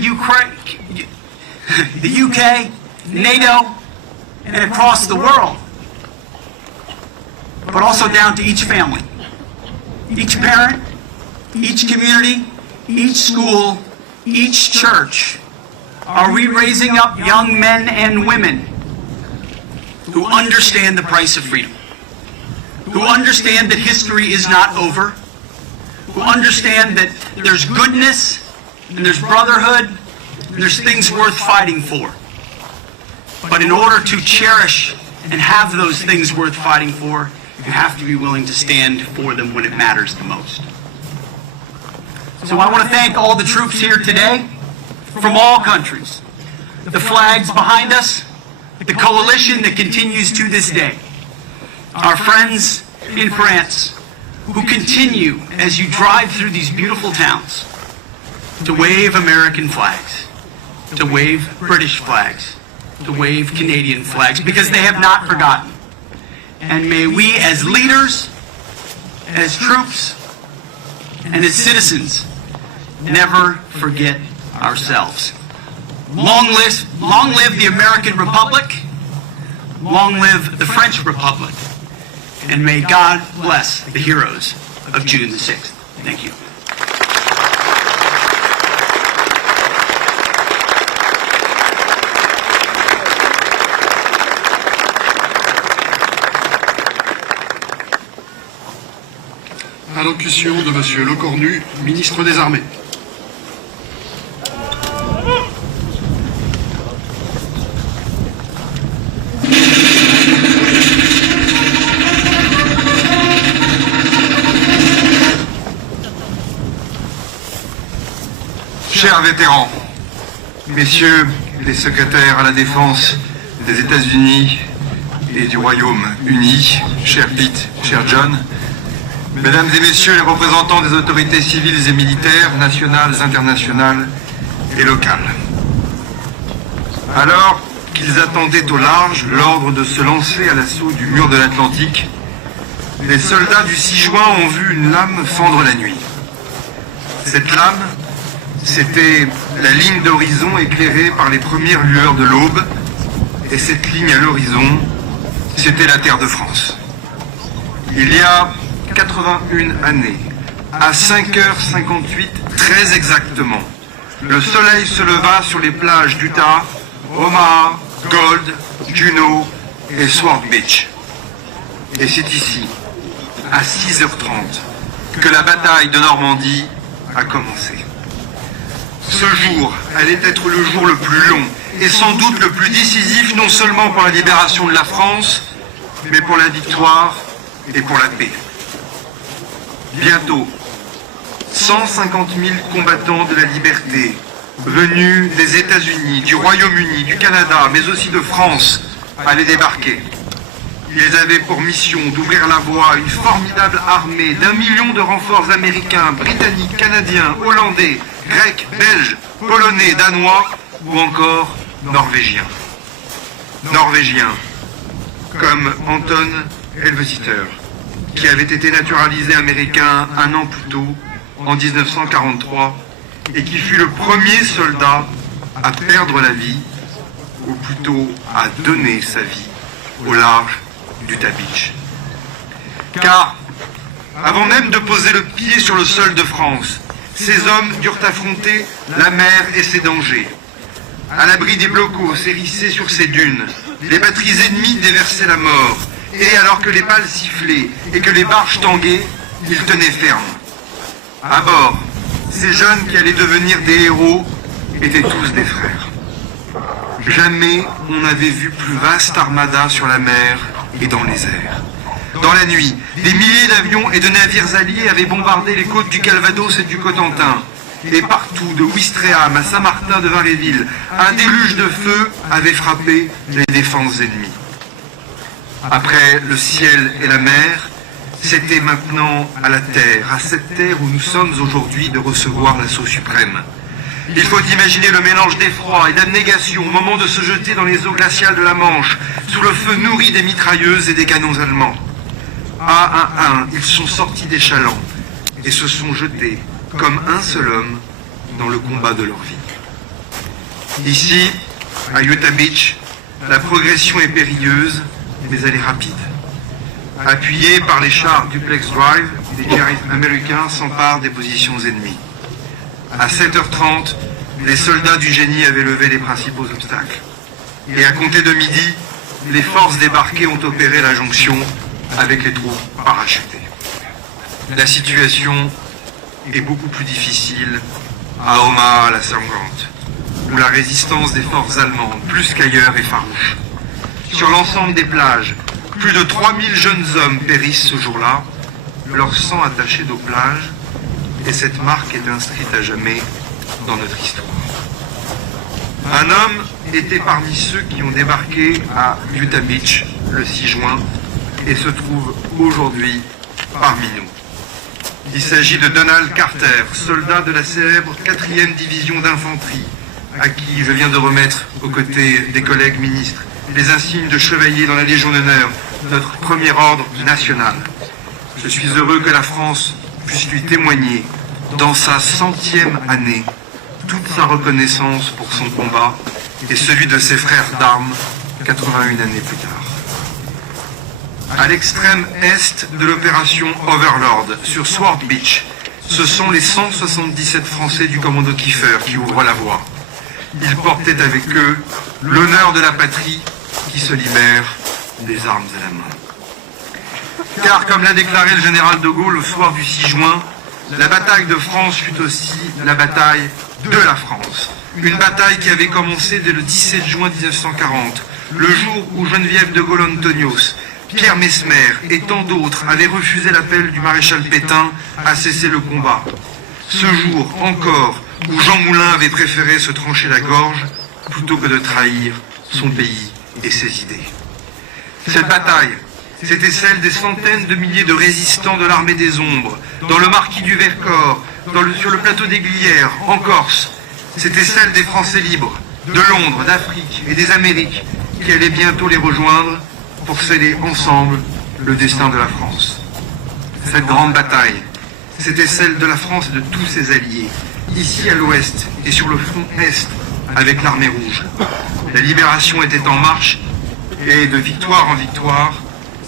UK, NATO, and across the world. But also down to each family, each parent, each community, each school, each church. Are we raising up young men and women who understand the price of freedom, who understand that history is not over, who understand that there's goodness and there's brotherhood and there's things worth fighting for? But in order to cherish and have those things worth fighting for, you have to be willing to stand for them when it matters the most. So I want to thank all the troops here today from all countries, the flags behind us, the coalition that continues to this day, our friends in France who continue, as you drive through these beautiful towns, to wave American flags, to wave British flags, to wave Canadian flags, because they have not forgotten. And may we as leaders, as troops, and as citizens never forget ourselves. Long live the American Republic, long live the French Republic, and may God bless the heroes of June the 6th. Thank you. Allocution de Monsieur Lecornu, ministre des Armées. Chers vétérans, messieurs les secrétaires à la défense des États-Unis et du Royaume-Uni, cher Pete, cher John, mesdames et messieurs les représentants des autorités civiles et militaires, nationales, internationales et locales. Alors qu'ils attendaient au large l'ordre de se lancer à l'assaut du mur de l'Atlantique, les soldats du 6 juin ont vu une lame fendre la nuit. Cette lame, c'était la ligne d'horizon éclairée par les premières lueurs de l'aube, et cette ligne à l'horizon, c'était la terre de France. Il y a 81 années, à 5h58 très exactement, le soleil se leva sur les plages d'Utah, Omaha, Gold, Juneau et Sword Beach. Et c'est ici, à 6h30, que la bataille de Normandie a commencé. Ce jour allait être le jour le plus long et sans doute le plus décisif, non seulement pour la libération de la France, mais pour la victoire et pour la paix. Bientôt, 150 000 combattants de la liberté, venus des États-Unis, du Royaume-Uni, du Canada, mais aussi de France, allaient débarquer. Ils avaient pour mission d'ouvrir la voie à une formidable armée d'1 million de renforts américains, britanniques, canadiens, hollandais, grecs, belges, polonais, danois ou encore norvégiens. Norvégiens, comme Anton Helvetier, qui avait été naturalisé américain un an plus tôt, en 1943, et qui fut le premier soldat à perdre la vie, ou plutôt à donner sa vie, au large d'Utah Beach. Car, avant même de poser le pied sur le sol de France, ces hommes durent affronter la mer et ses dangers. À l'abri des blocos hérissés sur ces dunes, les batteries ennemies déversaient la mort, et alors que les balles sifflaient et que les barges tanguaient, ils tenaient ferme. À bord, ces jeunes qui allaient devenir des héros étaient tous des frères. Jamais on n'avait vu plus vaste armada sur la mer et dans les airs. Dans la nuit, des milliers d'avions et de navires alliés avaient bombardé les côtes du Calvados et du Cotentin. Et partout, de Ouistreham à Saint-Martin de Varéville, un déluge de feu avait frappé les défenses ennemies. Après le ciel et la mer, c'était maintenant à la terre, à cette terre où nous sommes aujourd'hui, de recevoir l'assaut suprême. Il faut imaginer le mélange d'effroi et d'abnégation au moment de se jeter dans les eaux glaciales de la Manche, sous le feu nourri des mitrailleuses et des canons allemands. Un à un, ils sont sortis des chalands et se sont jetés, comme un seul homme, dans le combat de leur vie. Ici, à Utah Beach, la progression est périlleuse, mais elle est rapide. Appuyés par les chars Duplex Drive, les jarristes américains s'emparent des positions ennemies. À 7h30, les soldats du génie avaient levé les principaux obstacles. Et à compter de midi, les forces débarquées ont opéré la jonction avec les troupes parachutées. La situation est beaucoup plus difficile à Omaha-la-Sangrante, où la résistance des forces allemandes, plus qu'ailleurs, est farouche. Sur l'ensemble des plages, plus de 3000 jeunes hommes périssent ce jour-là, leur sang attaché aux plages, et cette marque est inscrite à jamais dans notre histoire. Un homme était parmi ceux qui ont débarqué à Utah Beach le 6 juin et se trouve aujourd'hui parmi nous. Il s'agit de Donald Carter, soldat de la célèbre 4e division d'infanterie, à qui je viens de remettre, aux côtés des collègues ministres, les insignes de chevalier dans la Légion d'honneur, notre premier ordre national. Je suis heureux que la France puisse lui témoigner, dans sa 100e année, toute sa reconnaissance pour son combat et celui de ses frères d'armes 81 années plus tard. À l'extrême est de l'opération Overlord, sur Sword Beach, ce sont les 177 Français du commando Kiefer qui ouvrent la voie. Ils portaient avec eux l'honneur de la patrie qui se libère des armes à la main. Car, comme l'a déclaré le général de Gaulle au soir du 6 juin, la bataille de France fut aussi la bataille de la France. Une bataille qui avait commencé dès le 17 juin 1940, le jour où Geneviève de Gaulle-Antonios, Pierre Messmer et tant d'autres avaient refusé l'appel du maréchal Pétain à cesser le combat. Ce jour encore où Jean Moulin avait préféré se trancher la gorge plutôt que de trahir son pays et ses idées. Cette bataille, c'était celle des centaines de milliers de résistants de l'armée des ombres, dans le maquis du Vercors, sur le plateau des Glières, en Corse. C'était celle des Français libres, de Londres, d'Afrique et des Amériques, qui allaient bientôt les rejoindre pour sceller ensemble le destin de la France. Cette grande bataille, c'était celle de la France et de tous ses alliés, ici à l'ouest et sur le front est, avec l'armée rouge. La libération était en marche, et de victoire en victoire,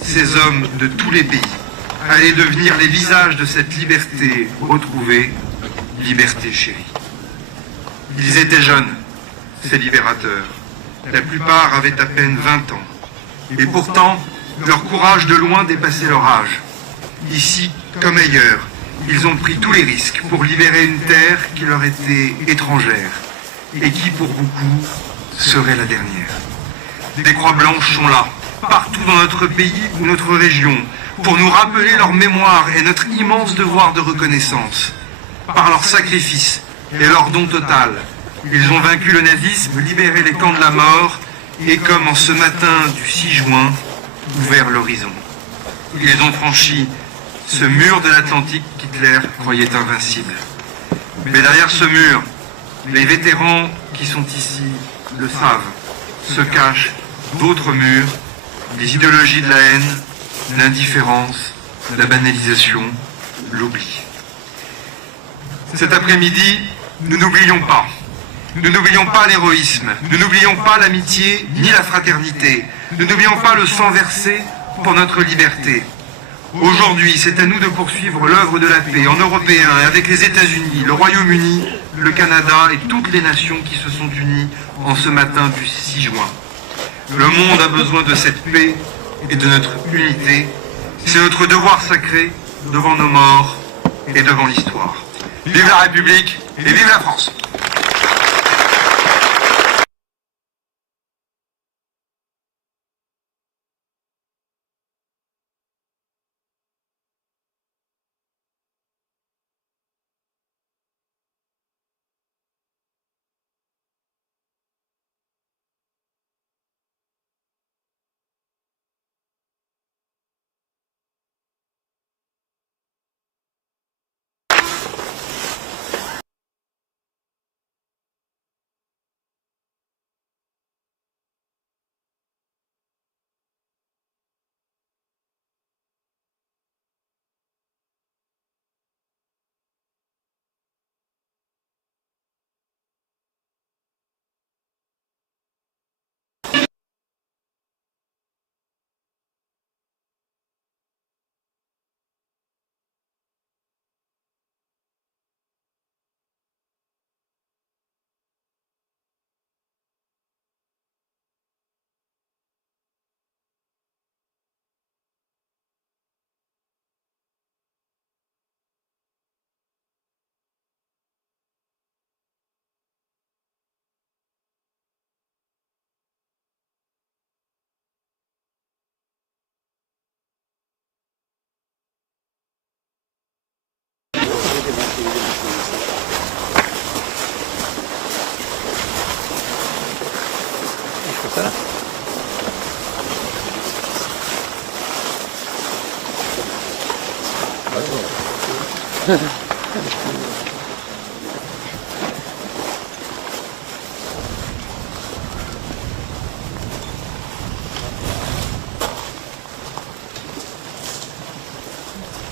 ces hommes de tous les pays allaient devenir les visages de cette liberté retrouvée, liberté chérie. Ils étaient jeunes, ces libérateurs. La plupart avaient à peine 20 ans. Et pourtant, leur courage de loin dépassait leur âge. Ici, comme ailleurs, ils ont pris tous les risques pour libérer une terre qui leur était étrangère et qui, pour beaucoup, serait la dernière. Des croix blanches sont là, partout dans notre pays ou notre région, pour nous rappeler leur mémoire et notre immense devoir de reconnaissance. Par leur sacrifice et leur don total, ils ont vaincu le nazisme, libéré les camps de la mort et, comme en ce matin du 6 juin, ouvert l'horizon. Ils ont franchi ce mur de l'Atlantique qu'Hitler croyait invincible. Mais derrière ce mur, les vétérans qui sont ici le savent, se cachent d'autres murs, des idéologies de la haine, l'indifférence, la banalisation, l'oubli. Cet après-midi, nous n'oublions pas. Nous n'oublions pas l'héroïsme, nous n'oublions pas l'amitié ni la fraternité, nous n'oublions pas le sang versé pour notre liberté. Aujourd'hui, c'est à nous de poursuivre l'œuvre de la paix en Européens et avec les États-Unis, le Royaume-Uni, le Canada et toutes les nations qui se sont unies en ce matin du 6 juin. Le monde a besoin de cette paix et de notre unité. C'est notre devoir sacré devant nos morts et devant l'histoire. Vive la République et vive la France!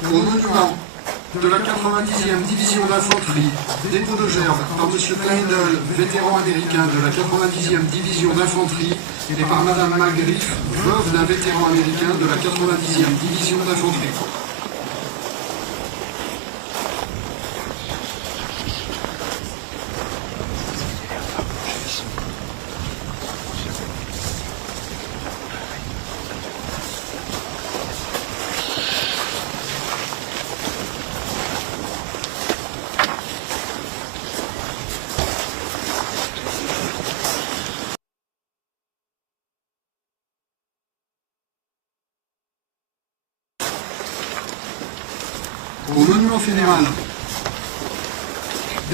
Au monument de la 90e division d'infanterie, dépôt de gerbe par M. Kleindl, vétéran américain de la 90e division d'infanterie, et par Mme Magriff, veuve d'un vétéran américain de la 90e division d'infanterie. Au monument fédéral,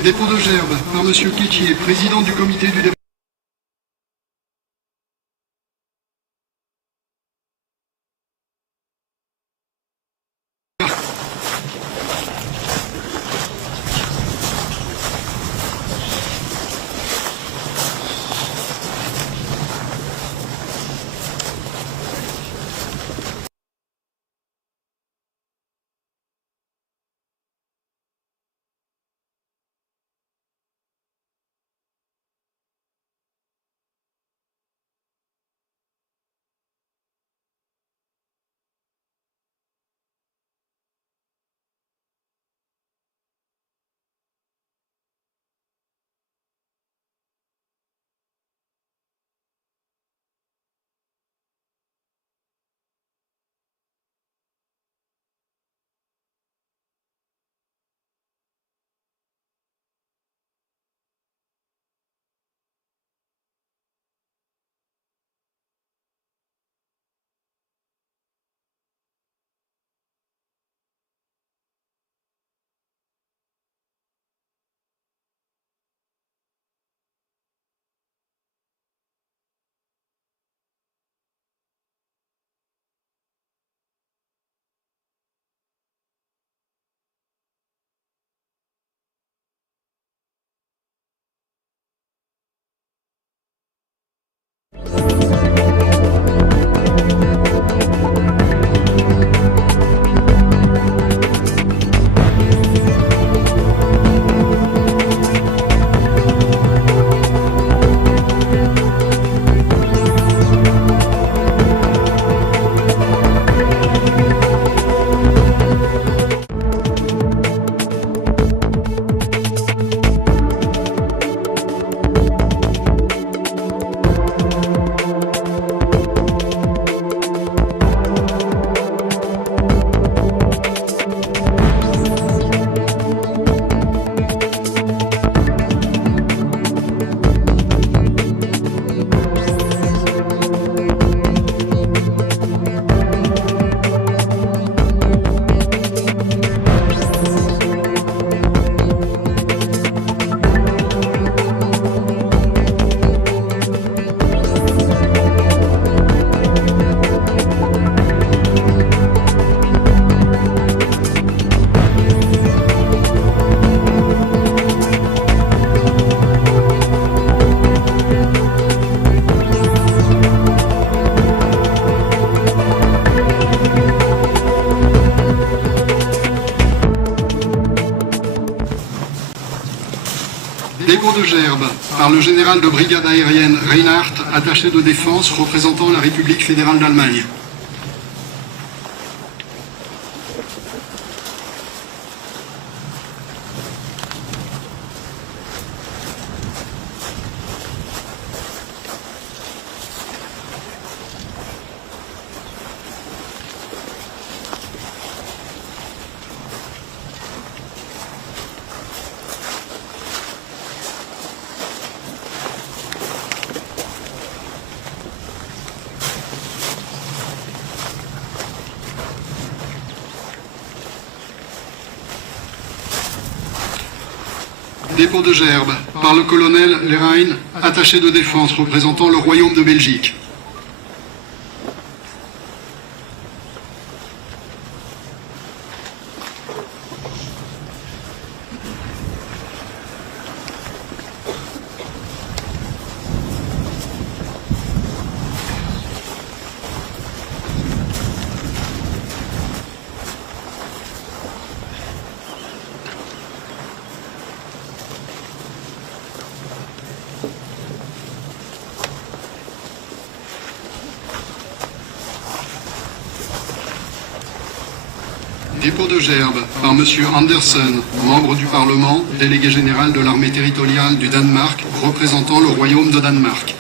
dépôt de gerbe par M. Quétier, président du comité du développement. Dépôt de gerbe par le général de brigade aérienne Reinhardt, attaché de défense représentant la République fédérale d'Allemagne. Dépôt de gerbe par le colonel Lerain, attaché de défense représentant le Royaume de Belgique. Dépôt de gerbe par M. Andersen, membre du Parlement, délégué général de l'armée territoriale du Danemark, représentant le Royaume de Danemark.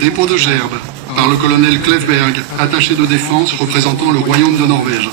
Dépôt de gerbe par le colonel Klefberg, attaché de défense représentant le Royaume de Norvège.